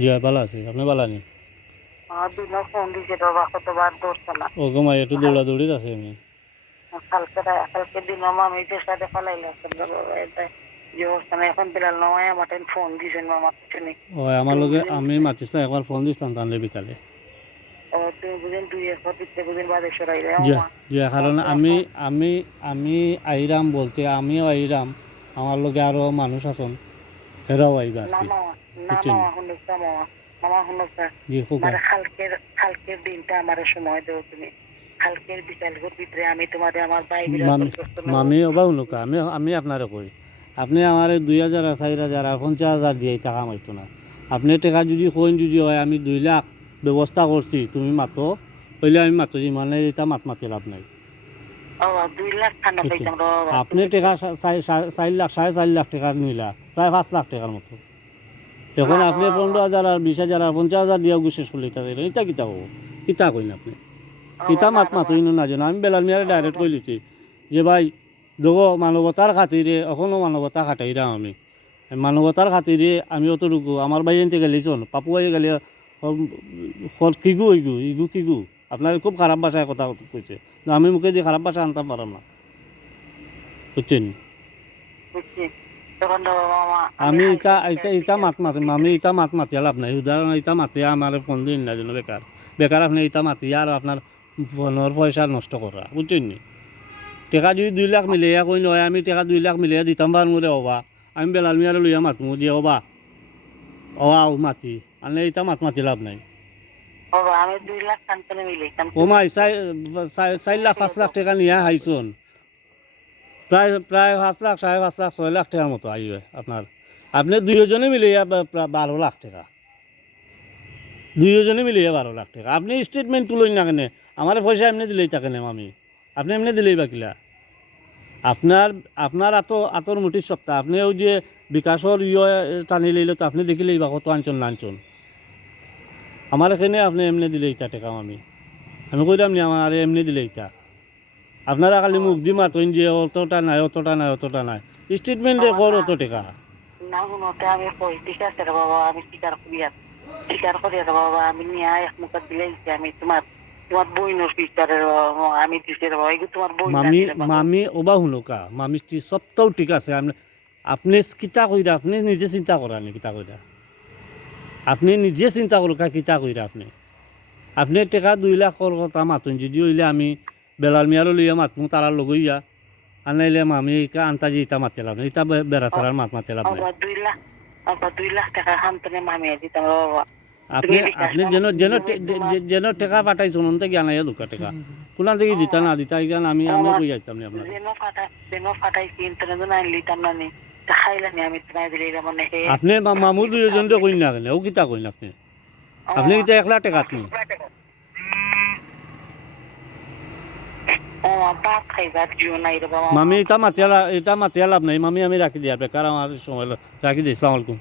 জি ভালো আছি, আপনি ভালো আছেন? ও ঘুমাই একটু দৌড়াদৌড়ি আছে আমি। ও আমার লগে আমি মাতিছিলাম একবার ফোন দিছিলাম তাহলে বিকালে। জি জি কারণ আমি আমি আমি আইরাম বলতে আমিও আইরাম, আমার লগে আরো মানুষ আছেন, হেরাও আইবা আর কি, বুঝছেন? জি খুকা মামি ওবা শুনুকা আমি আমি আপনারে কই, আপনি আমার 2,000 4,000 আর 50,000 দিয়ে টাকা মাইতো না। আপনি টাকা যদি কইন যদি হয় আমি 2 লাখ ব্যবস্থা করছি, তুমি মাতো হইলে আমি মাতো, যে মানে এটা মাতি লাভ নাই। আপনি টাকা 4 লাখ 4.5 লাখ টাকা নিলা, প্রায় 5 লাখ টাকার মতো। এখন আপনি 15,000 আর 20,000 আর 50,000 দিয়ে গুছিয়ে চলিতে দিলেন, এটা কিতা হবো? কিতা কইন আপনি? কিতা মাতই না যেন আমি বেলাল মিয়ারে ডাইরেক্ট কই লিছি যে ভাই দেখো মানবতার খাতিরে এখনো মানবতা খাটাইরাম আমি, মানবতার খাতিরে আমি অতটুকু আমার ভাই এনতে গেলিছন পাপু ভাই গেলে কিগু ইগু ইগু কিগু আপনার খুব খারাপ ভাষায় কথা কইছে, আমি মুখে দিয়ে খারাপ ভাষা আনতে পারলাম না, বুঝছেন? আমি ইটা ইটা ইটা মাতি আমি ইটা মাতিয়া লাভ নাই, উদাহরণ ইটা মাতিয়া আমার ফোন দিন না যেন বেকার বেকার আপনি ইটা মাতিয়া আর আপনার ফোনের পয়সা নষ্ট করা, বুঝছেন নি? টাকা যদি 2 লাখ মিলিয়া কই নয় আমি টাকা 2 লাখ মিলিয়া দিতাম বার মরে হবা, আমি বেলাল মিয়ারে লইয়া মাতমু দিয়ে হবা মাতি আনলে ইটা মাতি লাভ নাই। ও মাই 4 লাখ 5 লাখ টাকা নিয়ে হাইছুন, প্রায় প্রায় 5 লাখ 5.5 লাখ 6 লাখ টাকার মতো আইবে আপনার। আপনি দুইজনে মিলিয়ে 12 লাখ টাকা, দুইজনে মিলিয়ে 12 লাখ টাকা। আপনি স্টেটমেন্ট তুলই না কেন? আমার পয়সা এমনি দিলেই থাকে না আমি, আপনি এমনি দিলেই বা কিলা? আপনার আপনার আতর মুঠির সপ্তাহ আপনি ওই যে বিকাশর টানি লইলে তো আপনি দেখিলেই বা কত আনচন না আনচন, আমার এখানে আপনি এমনি দিলে ইটা টেকা আমি আমি কইলাম নি আমার এমনি দিলে ইটা। আপনারা খালি মুখ দি মাতইন যে অতটা নাই অতটা নাই অতটা নাই, স্টেটমেন্টে কর অত টাকা। মামি মামি ওবা শুনুকা মামি সবটাও ঠিক আছে, আপনি কিতা কইরা আপনি নিজে চিন্তা করা নি কিতা কইরা, আপনি নিজে চিন্তা করুকা কিতা কইরা আপনি আপনি টাকা 2 লাখর কথা মাতুন যদি হইলে আমি বেলাল মিয়ারও লইয়া মাতমু তারার লগইয়া, আর নাইলে মামি আন্তাজি ইটা মাতি লাভ নাই, ইটা বেড়া ছাড়ার মাতি লাভ নাই। আপনি আপনি যেন যেন যেন টাকা পাঠাইছেন অন্ত জ্ঞান আইয়া দুকা টাকা কোনা থেকে দিতা না দিতা এখান আমি আমি কই যাইতাম না আপনার। আপনি মামু দুইজন যে কইন না কেন ও কিতা কইন আপনি আপনি কিতা 1 লাখ টাকা আপনি মামি এটা মাতিয়া লাভ নাই মামি, আমি রাখি দিয়া বেকার আমার সময় রাখি দিই। আসসালামু আলাইকুম।